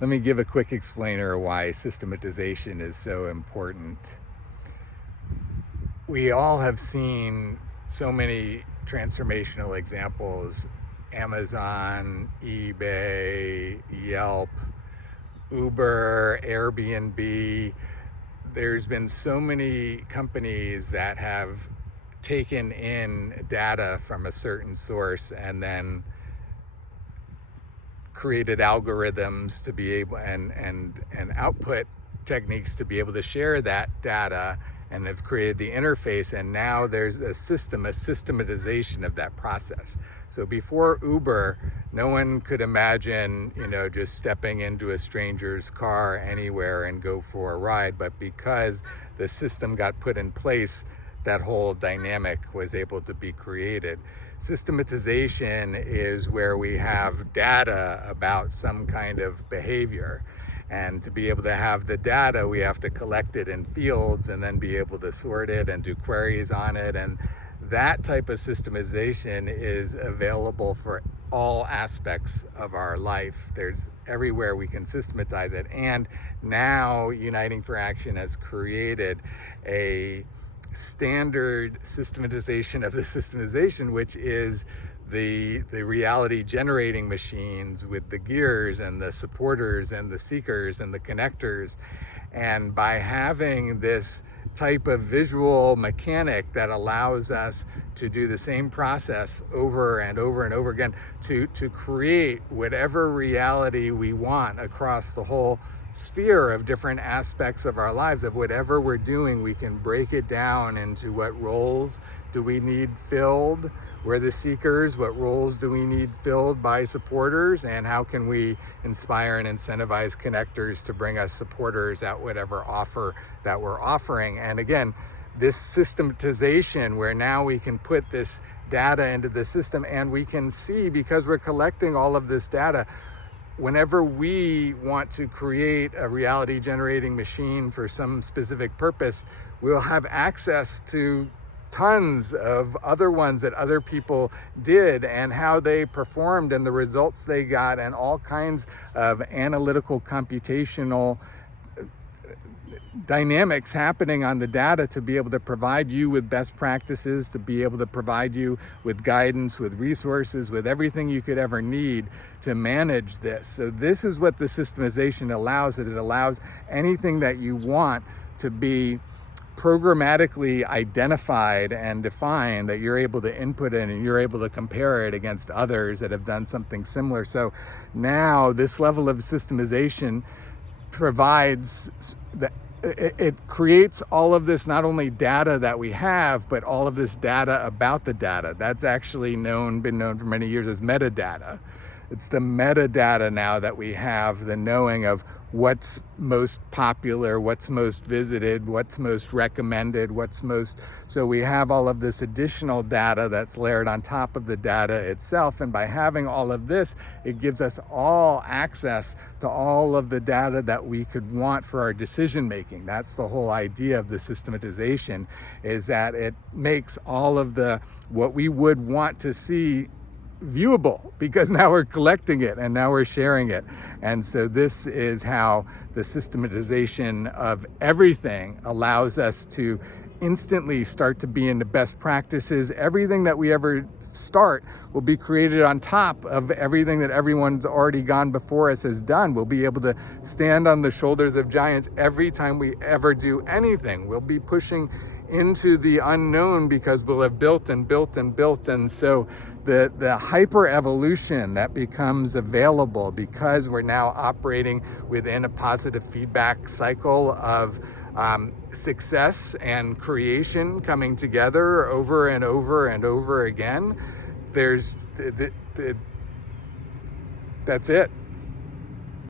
Let me give a quick explainer of why systematization is so important. We all have seen so many transformational examples: Amazon, eBay, Yelp, Uber, Airbnb. There's been so many companies that have taken in data from a certain source and then created algorithms to be able and output techniques to be able to share that data, and have created the interface, and now there's a systematization of that process. So before Uber, no one could imagine, just stepping into a stranger's car anywhere and go for a ride, but because the system got put in place, that whole dynamic was able to be created. Systematization is where we have data about some kind of behavior. And to be able to have the data, we have to collect it in fields and then be able to sort it and do queries on it. And that type of systematization is available for all aspects of our life. There's everywhere we can systematize it. And now Uniting for Action has created a standard systematization of the systematization, which is the reality generating machines with the gears and the supporters and the seekers and the connectors. And by having this type of visual mechanic that allows us to do the same process over and over and over again to create whatever reality we want across the whole sphere of different aspects of our lives, of whatever we're doing, we can break it down into what roles do we need filled. We're the seekers. What roles do we need filled by supporters? And how can we inspire and incentivize connectors to bring us supporters at whatever offer that we're offering? And again, this systematization, where now we can put this data into the system, and we can see, because we're collecting all of this data, whenever we want to create a reality generating machine for some specific purpose, we'll have access to tons of other ones that other people did and how they performed and the results they got, and all kinds of analytical computational dynamics happening on the data to be able to provide you with best practices, to be able to provide you with guidance, with resources, with everything you could ever need to manage this. So this is what the systemization allows. It allows anything that you want to be programmatically identified and defined, that you're able to input in, and you're able to compare it against others that have done something similar. So now this level of systemization provides it creates all of this, not only data that we have, but all of this data about the data. That's actually been known for many years as metadata. It's the metadata now that we have, the knowing of what's most popular, what's most visited, what's most recommended, so we have all of this additional data that's layered on top of the data itself. And by having all of this, it gives us all access to all of the data that we could want for our decision making. That's the whole idea of the systematization, is that it makes all of what we would want to see viewable, because now we're collecting it and now we're sharing it. And so this is how the systematization of everything allows us to instantly start to be in the best practices. Everything that we ever start will be created on top of everything that everyone's already gone before us has done. We'll be able to stand on the shoulders of giants every time we ever do anything. We'll be pushing into the unknown because we'll have built and built and built. And so the hyper evolution that becomes available, because we're now operating within a positive feedback cycle of success and creation coming together over and over and over again, that's it.